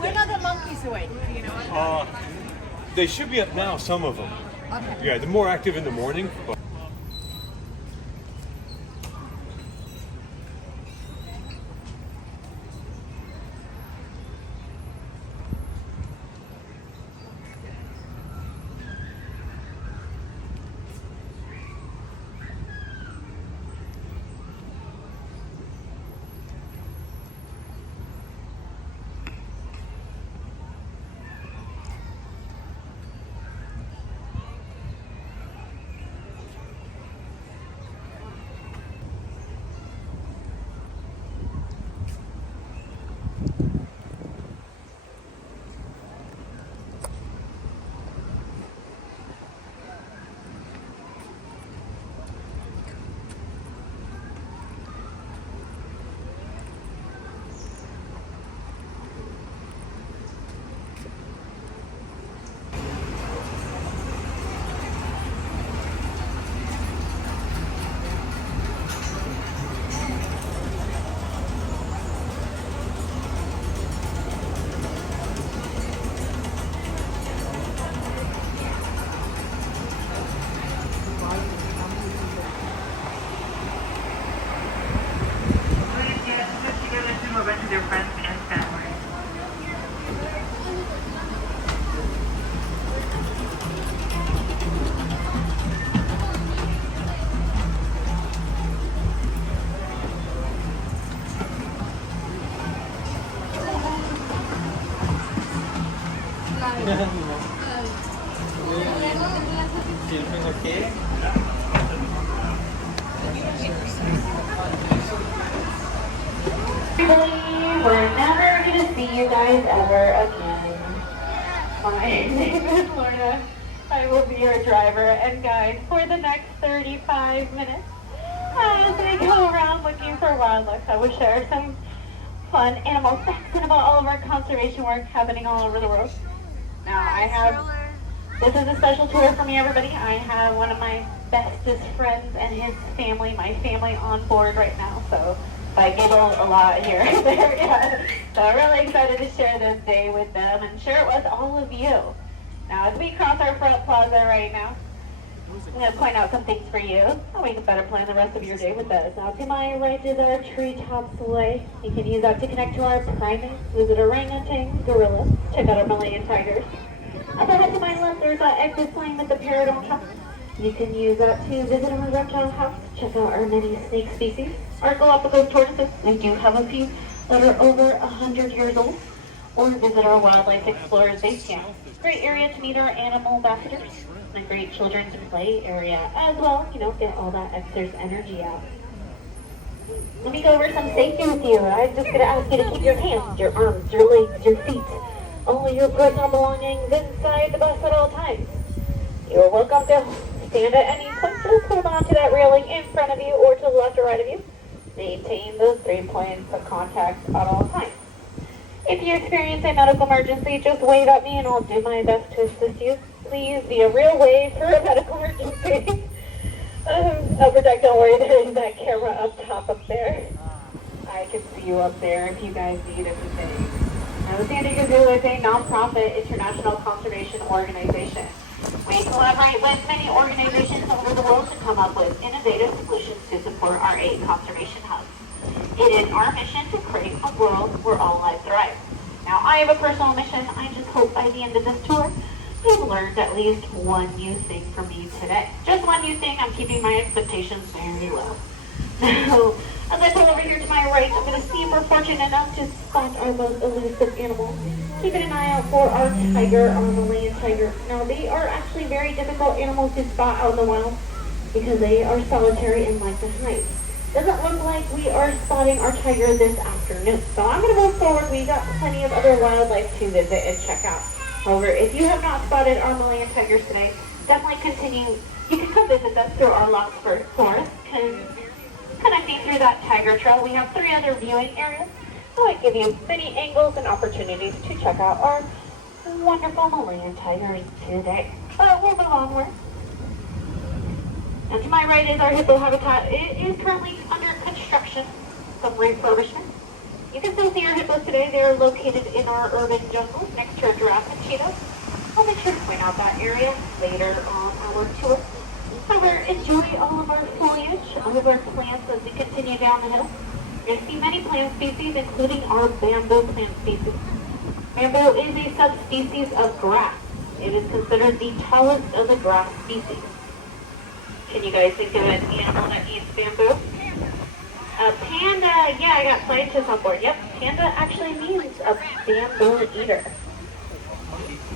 When are the monkeys awake? Do you know? They should be up now, some of them. Okay. Yeah, they're more active in the morning. But with your friends and family. Okay. We're never going to see you guys ever again. My name is Lorna. I will be your driver and guide for the next 35 minutes as we go around looking for wildlife. I will share some fun animal facts and about all of our conservation work happening all over the world. Now this is a special tour for me, everybody. I have one of my bestest friends and his family, my family, on board right now. So I giggle a lot here and there. Yeah. So I'm really excited to share this day with them and share it with all of you. Now, as we cross our front plaza right now, I'm going to point out some things for you. So we can better plan the rest of your day with us. Now, to my right is our treetop sleigh. You can use that to connect to our primates, visit orangutans, gorillas, check out our Malayan tigers. Up ahead to my left, there's our exit plane with the parrot on top. You can use that to visit our reptile house, check out our many snake species. Our Galapagos tortoises, we do have a few that are over 100 years old. Or visit our Wildlife Explorers Base Camp. Great area to meet our animal ambassadors. And a great children's play area as well. You know, get all that extra energy out. Let me go over some safety with you. I'm just going to ask you to keep your hands, your arms, your legs, your feet, all your personal belongings inside the bus at all times. You're welcome to stand at any point. Just hold on to that railing in front of you or to the left or right of you. Maintain those 3 points of contact at all times. If you experience a medical emergency, just wave at me and I'll do my best to assist you. Please be a real wave for a medical emergency. Protect, don't worry, there is that camera up top up there. I can see you up there if you guys need anything. Now, the San Diego Zoo is a non-profit international conservation organization. We collaborate with many organizations over the world to come up with innovative solutions to support our 8 conservation hubs. It is our mission to create a world where all life thrives. Now, I have a personal mission. I just hope by the end of this tour, you've learned at least one new thing from me today. Just one new thing. I'm keeping my expectations very low. Now, as I pull over here to my right, I'm going to see if we're fortunate enough to spot our most elusive animal. Keeping an eye out for our tiger, our Malayan tiger. Now, they are actually very difficult animals to spot out in the wild because they are solitary and like to hide. Doesn't look like we are spotting our tiger this afternoon. So I'm going to move forward. We got plenty of other wildlife to visit and check out. However, if you have not spotted our Malayan tigers today, definitely continue. You can come visit us through our Larkspur Forest. Connecting through that tiger trail, we have 3 other viewing areas. So I give you many angles and opportunities to check out our wonderful Malayan tigers today. But we'll move onward. And to my right is our hippo habitat. It is currently under protection, some refurbishment. You can still see our hippos today. They are located in our urban jungle next to our giraffe and cheetahs. I'll make sure to point out that area later on our tour. However, enjoy all of our foliage, all of our plants as we continue down the hill. You're going to see many plant species, including our bamboo plant species. Bamboo is a subspecies of grass. It is considered the tallest of the grass species. Can you guys think of an animal that eats bamboo? A panda, yeah, I got scientists on board. Yep, panda actually means a bamboo eater.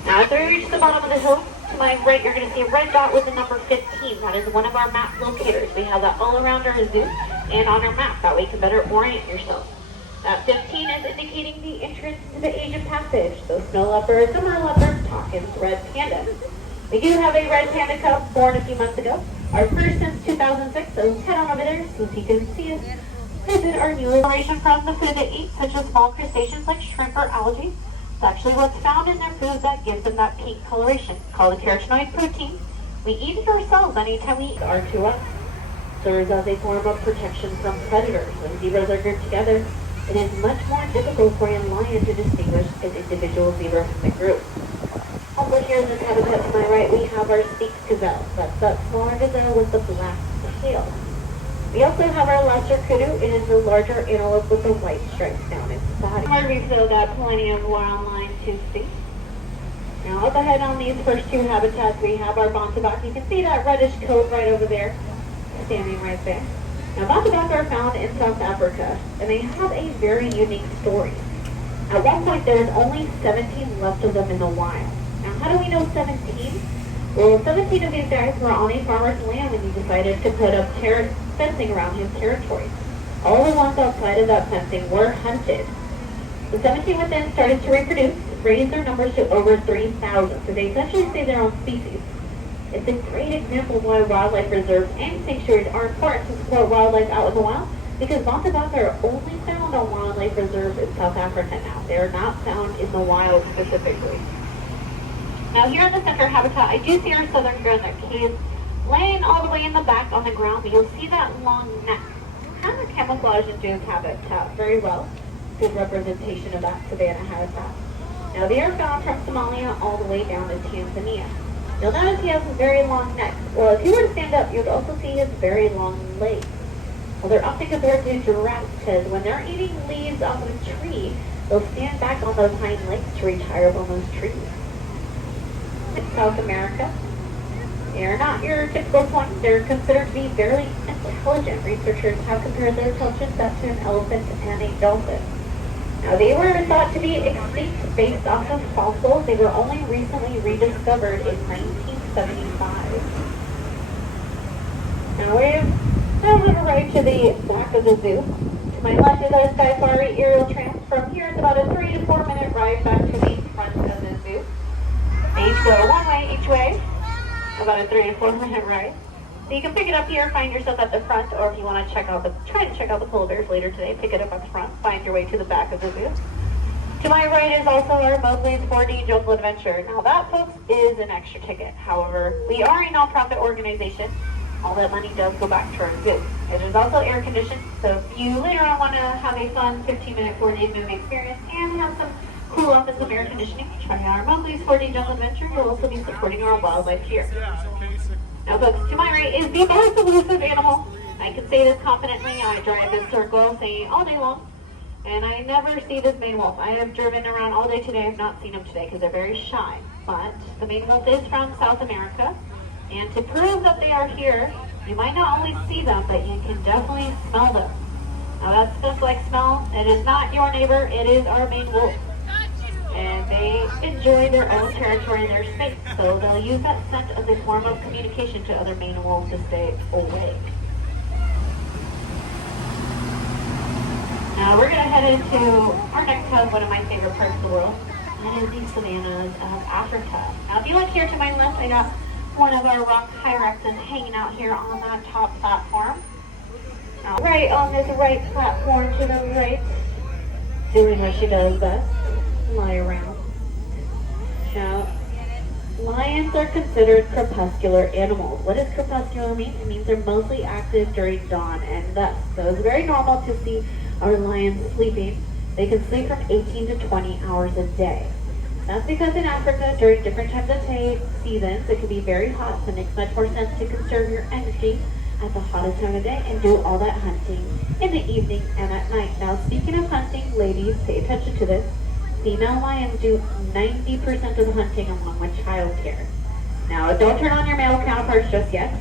Now, as we reach the bottom of the hill, to my right, you're going to see a red dot with the number 15. That is one of our map locators. We have that all around our zoo and on our map. That way you can better orient yourself. That 15 is indicating the entrance to the age of passage. So snow leopards, summer leopards, talkins, red pandas. We do have a red panda cub born a few months ago. Our first since 2006, so head on over there so you can see us. Visit our new coloration from the food they eat, such as small crustaceans like shrimp or algae. It's actually what's found in their food that gives them that pink coloration, called a carotenoid protein. We eat it ourselves anytime we eat our to us. Serves as a form of protection from predators. When zebras are grouped together, it is much more difficult for a lion to distinguish an individual zebra from the group. Over here in this habitat to my right, we have our steeped gazelle. That's that smaller gazelle with the black tail. We also have our lesser kudu. It is the larger antelope with the white stripes down its body. Our refill got plenty of wildlife to see. Now up ahead on these first two habitats, we have our bontebok. You can see that reddish coat right over there, standing right there. Now bontebok are found in South Africa, and they have a very unique story. At one point, there was only 17 left of them in the wild. Now, how do we know 17? Well, 17 of these guys were on a farmer's land when he decided to put up fencing around his territory. All the ones outside of that fencing were hunted. The 17 within started to reproduce, raised their numbers to over 3,000, so they essentially stayed their own species. It's a great example of why wildlife reserves and sanctuaries are important to support wildlife out in the wild, because bontebok are only found on wildlife reserves in South Africa now. They are not found in the wild specifically. Now here in the center habitat, I do see our southern granite. He is laying all the way in the back on the ground, but you'll see that long neck. Kind of camouflage into his habitat very well. Good representation of that savanna habitat. Now they are found from Somalia all the way down to Tanzania. You'll notice he has a very long neck. Well, if you were to stand up, you'd also see his very long legs. Well, they're often compared to giraffes because when they're eating leaves off of a tree, they'll stand back on those hind legs to retire on those trees. In South America, they're not your typical swine. They're considered to be very intelligent. Researchers have compared their intelligence up to an elephant and a dolphin. Now, they were thought to be extinct based off of fossils. They were only recently rediscovered in 1975. Now, we've arrived to the back of the zoo. To my left is our safari aerial tram. From here, it's about a 3 to 4 minute ride back to the front of the zoo. They each go one way each way, about a 3 to 4 minute ride. So you can pick it up here, find yourself at the front, or if you want to try to check out the polar bears later today, pick it up at the front, find your way to the back of the zoo. To my right is also our Mowgli's 4D Jungle Adventure. Now that, folks, is an extra ticket. However, we are a nonprofit organization. All that money does go back to our zoo. It is also air conditioned, so if you later on want to have a fun 15-minute 4D movie experience and have some cool off and some air conditioning, try our Mowgli's 4D Jungle Adventure. You'll also be supporting our wildlife here. Now, folks, to my right is the most elusive animal. I can say this confidently. I drive this circle saying all day long, and I never see this Maine wolf. I have driven around all day today. I have not seen them today because they're very shy. But the Maine wolf is from South America, and to prove that they are here, you might not only see them, but you can definitely smell them. Now, that's just like smell. It is not your neighbor. It is our Maine wolf. And they enjoy their own territory and their space, so they'll use that scent as a form of communication to other Maine wolves to stay away. Now we're going to head into our next hub, one of my favorite parts of the world, and that is the savannas of Africa. Now if you look here to my left, I got one of our rock hyraxes hanging out here on that top platform. Now, right on this right platform to the right, doing what she does best. Lie around. Now, Lions are considered crepuscular animals. What does crepuscular mean? It means they're mostly active during dawn and dusk. So it's very normal to see our lions sleeping. They can sleep from 18 to 20 hours a day. That's because in Africa, during different times of seasons, it can be very hot, so it makes much more sense to conserve your energy at the hottest time of day and do all that hunting in the evening and at night. Now, speaking of hunting, ladies, pay attention to this. Female lions do 90% of the hunting along with childcare. Now, don't turn on your male counterparts just yet.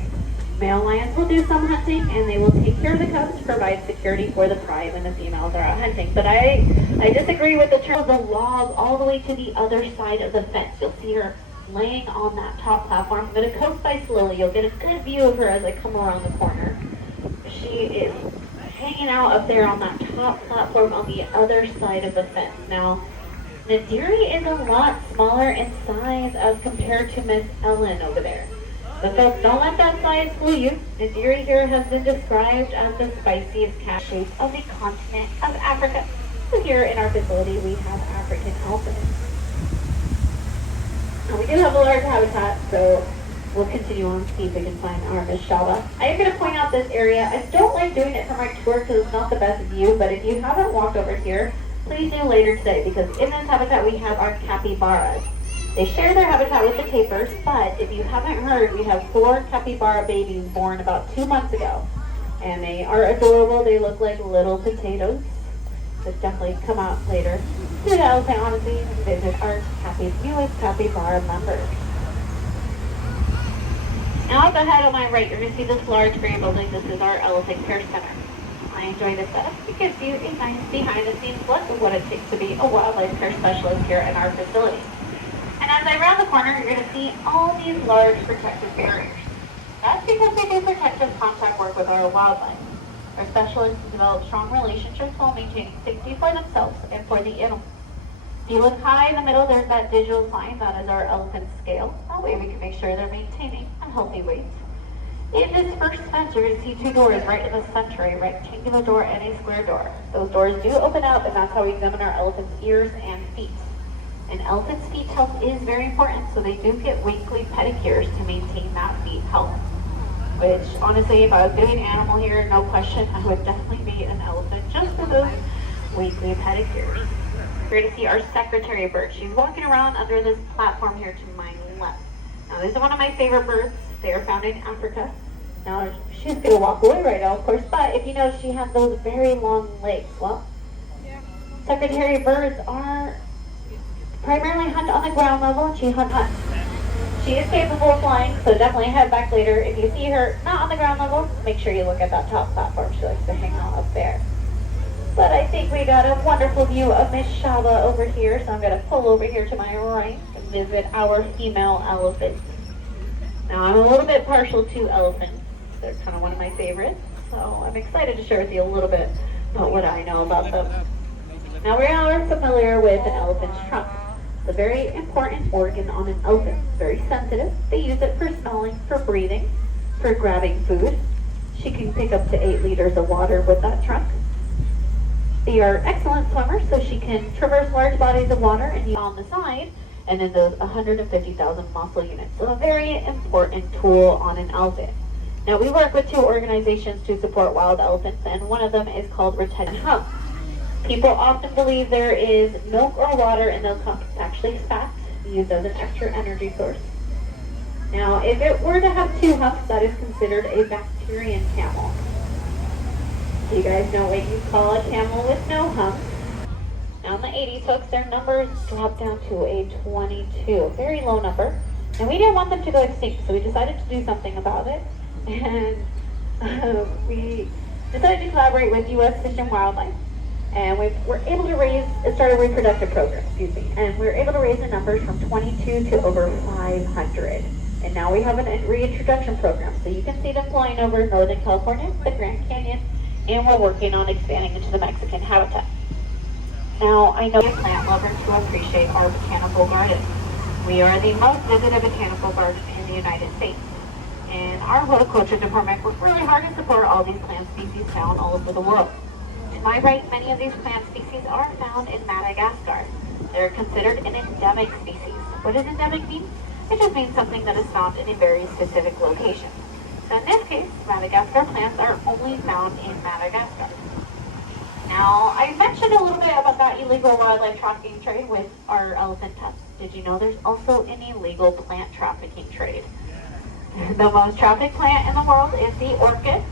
Male lions will do some hunting and they will take care of the cubs to provide security for the pride when the females are out hunting. But I disagree with the term of the log all the way to the other side of the fence. You'll see her laying on that top platform. I'm going to coax by slowly. You'll get a good view of her as I come around the corner. She is hanging out up there on that top platform on the other side of the fence. Now, Nadiri is a lot smaller in size as compared to Miss Ellen over there. But folks, don't let that size fool you. Nadiri here has been described as the spiciest cat shape of the continent of Africa. So here in our facility, we have African elephants. Now, we do have a large habitat, so we'll continue on, see if we can find our Miss Shaba. I am going to point out this area. I don't like doing it from my tour because it's not the best view, but if you haven't walked over here, please do later today, because in this habitat we have our capybaras. They share their habitat with the tapirs, but if you haven't heard, we have 4 capybara babies born about 2 months ago. And they are adorable. They look like little potatoes. But definitely come out later to the elephant odyssey and visit our newest capybara members. Now up ahead on my right, you're going to see this large gray building. This is our Elephant Care Center. I enjoy this setup. It gives you a nice behind-the-scenes look of what it takes to be a wildlife care specialist here in our facility. And as I round the corner, you're going to see all these large protective barriers. That's because they do protective contact work with our wildlife. Our specialists develop strong relationships while maintaining safety for themselves and for the animals. If you look high in the middle, there's that digital sign. That is our elephant scale. That way we can make sure they're maintaining a healthy weight. In this first fence, you're going to see 2 doors right in the center, a rectangular door and a square door. Those doors do open up, and that's how we examine our elephant's ears and feet. An elephant's feet health is very important, so they do get weekly pedicures to maintain that feet health. Which, honestly, if I was doing animal here, no question, I would definitely be an elephant just for those weekly pedicures. You're going to see our secretary bird. She's walking around under this platform here to my left. Now, this is one of my favorite birds. They are found in Africa. Now, she's going to walk away right now, of course, but if you notice, she has those very long legs. Well, secretary birds are primarily hunt on the ground level, and she hunts. She is capable of flying, so definitely head back later. If you see her not on the ground level, make sure you look at that top platform. She likes to hang out up there. But I think we got a wonderful view of Miss Shaba over here, so I'm going to pull over here to my right and visit our female elephant. Now, I'm a little bit partial to elephants. They're kind of one of my favorites, so I'm excited to share with you a little bit about what I know about them. Now, we are familiar with an elephant's trunk. It's a very important organ on an elephant. It's very sensitive. They use it for smelling, for breathing, for grabbing food. She can pick up to 8 liters of water with that trunk. They are excellent swimmers, so she can traverse large bodies of water and use on the side, and then those 150,000 muscle units. So a very important tool on an elephant. Now, we work with 2 organizations to support wild elephants, and one of them is called Retention Hub. People often believe there is milk or water in those humps. It's actually fat, used as an extra energy source. Now, if it were to have 2 humps, that is considered a bacterian camel. Do you guys know what you call a camel with no humps? Now, in the 80s, folks, their numbers dropped down to a 22, a very low number. And we didn't want them to go extinct, so we decided to do something about it. And we decided to collaborate with U.S. Fish and Wildlife. And we were able to start a reproductive program, and we were able to raise the numbers from 22 to over 500. And now we have a reintroduction program. So you can see them flying over Northern California, the Grand Canyon, and we're working on expanding into the Mexican habitat. Now, I know you're plant lovers who appreciate our botanical garden. We are the most visited botanical garden in the United States. And our horticulture department works really hard to support all these plant species found all over the world. To my right, many of these plant species are found in Madagascar. They're considered an endemic species. What does endemic mean? It just means something that is found in a very specific location. So in this case, Madagascar plants are only found in Madagascar. Now, I mentioned a little bit about that illegal wildlife trafficking trade with our elephant tusks. Did you know there's also an illegal plant trafficking trade? The most trafficked plant in the world is the orchid,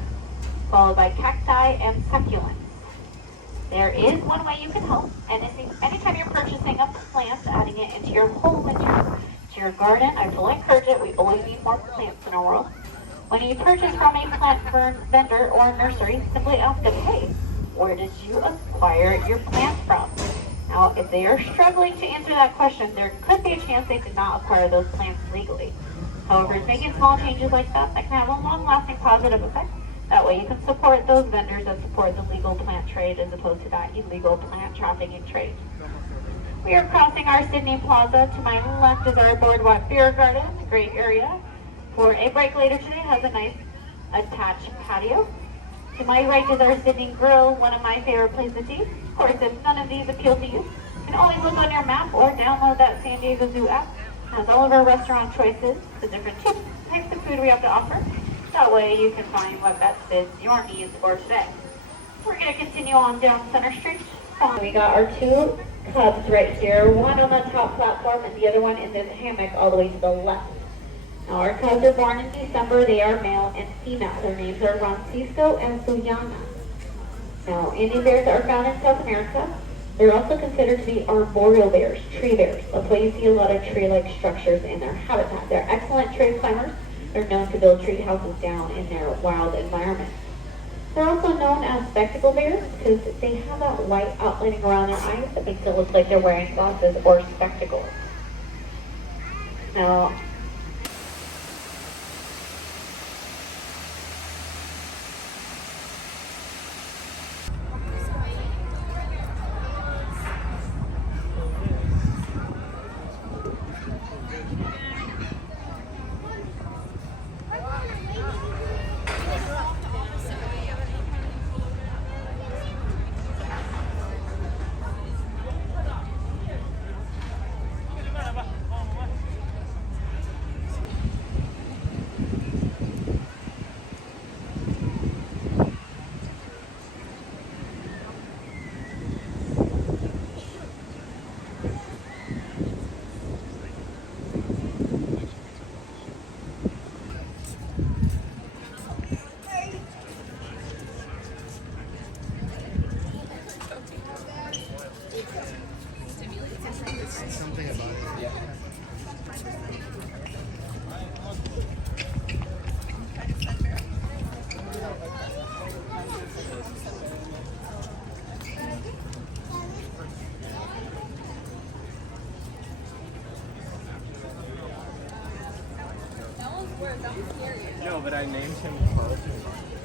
followed by cacti and succulents. There is one way you can help, and anytime you're purchasing a plant, adding it into your home, into your garden, I fully encourage it. We always need more plants in our world. When you purchase from a plant vendor or nursery, simply ask them, hey, where did you acquire your plants from? Now, if they are struggling to answer that question, there could be a chance they did not acquire those plants legally. However, it's making small changes like that can have a long-lasting positive effect. That way you can support those vendors that support the legal plant trade as opposed to that illegal plant trafficking trade. We are crossing our Sydney Plaza. To my left is our Boardwalk Beer Garden, a great area. For a break later today, has a nice attached patio. To my right is our Sydney Grill, one of my favorite places to eat. Of course, if none of these appeal to you, you can always look on your map or download that San Diego Zoo app. It has all of our restaurant choices, the different types of food we have to offer. That way you can find what best fits your needs for today. We're going to continue on down Center Street. We got our two cubs right here, one on the top platform and the other one in this hammock all the way to the left. Now our cubs are born in December. They are male and female. Their names are Francisco and Suyana. Now Indian bears are found in South America. They're also considered to be arboreal bears, tree bears. That's why you see a lot of tree-like structures in their habitat. They're excellent tree climbers. They're known to build tree houses down in their wild environment. They're also known as spectacle bears because they have that white outlining around their eyes that makes it look like they're wearing glasses or spectacles. Now, Something about it. Yeah. No, but I named him Carlton.